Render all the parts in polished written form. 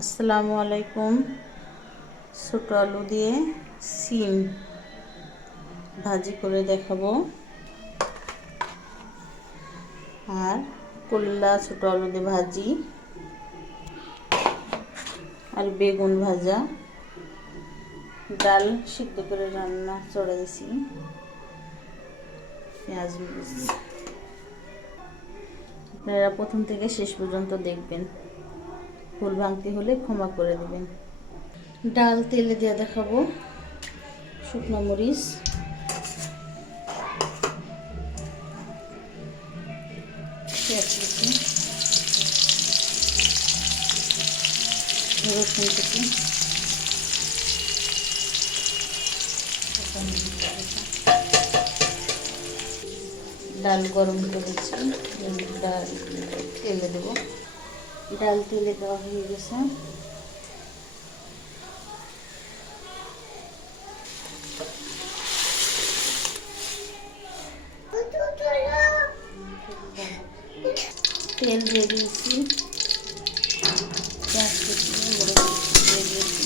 আসসালামু আলাইকুম। ছোট আলু দিয়ে সিম ভাজি করে দেখাবো, আর করলা ছোট আলু দিয়ে ভাজি, আর বেগুন ভাজা, ডাল সিদ্ধ করে রান্না চড়াইছি, পেঁয়াজ মরিচ। আপনারা প্রথম থেকে শেষ পর্যন্ত দেখবেন, ভুল ভাঙতি হলে ক্ষমা করে দেবেন। ডাল তেলে দিয়ে দেখাবো, শুকনো মরিচ, পেঁয়াজ কুচি, রসুন কুচি, ডাল গরম করেছি, ডাল তেলে দেবো। ডাল তেলে দেওয়া হয়ে গেছে। তেল দিয়ে দিয়েছি, পেঁয়াজ কুচি, মরিচ কুচি দিয়ে দিয়েছি,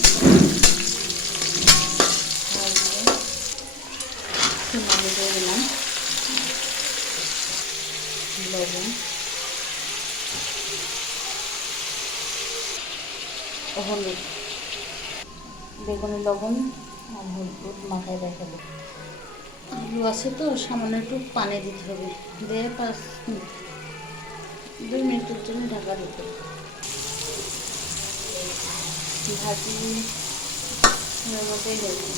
আলু দিয়ে দিলাম, লবণ, হলুদ, বেগুনি লবণ আর হলুদ মাথায় রেখে দেবো। আলু আছে তো সামান্য একটু পানি দিতে হবে, দিয়ে 2 মিনিটের জন্য ঢাকা দিতে হবে। ভাজি মধ্যেই দেবো।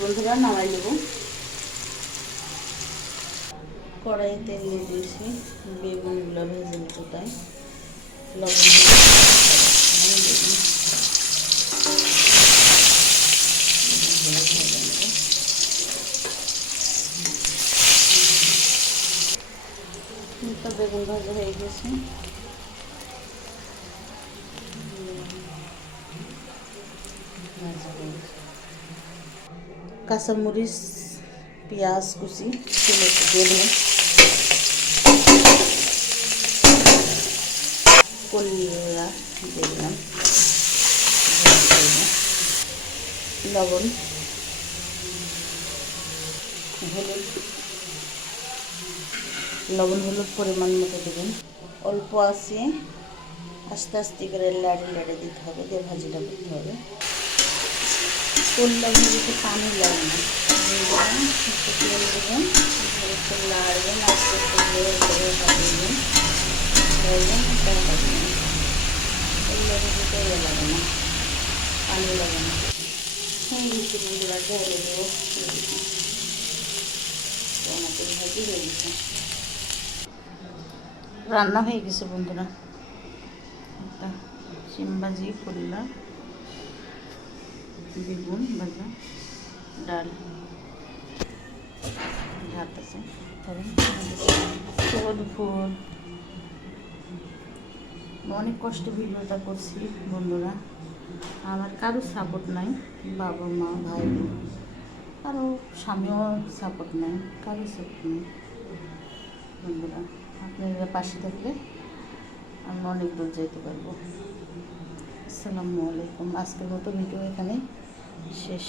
বন্ধুরা নামাই নেব। কড়াইয়ে তেল দিয়ে দিয়েছি, বেগুনগুলো ভেজে নেব, তাই লবণ বেগুন ভাজা হয়ে গেছে। কাঁচামরিচ, পেঁয়াজ কুচি তেলে দিয়ে দিলাম, কলিরা দিয়ে দিলাম, লবণ, হলুদ পরিমাণ মতো দেবেন। অল্প আছে, আস্তে আস্তে করে লাড়ে লাড়ে দিতে হবে, দিয়ে ভাজিটা করতে হবে। করলা ভেজেতে পানি লাগে না, একটু তেল দেবেন, একটু লাড়বেন, আস্তে আস্তে করে ভাজবেন, করলা ভেজেতে লাগে না, পানি লাগে না। হয়ে গেছে বন্ধুরা, ঢেলে দেবো। আমাদের ভাজি হয়ে গেছে, রান্না হয়ে গেছে বন্ধুরা। সিম ভাজি, করলা, বেগুন ভাজা, ডাল, ভাত আছে, ফুল। অনেক কষ্টে ভিডিওটা করছি বন্ধুরা, আমার কারো সাপোর্ট নাই, বাবা মা ভাই বোন, কারো স্বামীও সাপোর্ট নাই, কারো সাপোর্ট নেই বন্ধুরা। আপনারা পাশে থাকলে আমি অনেক দূর যেতে পারবো। আসসালামু আলাইকুম। আজকের মতো ভিডিও এখানে শেষ।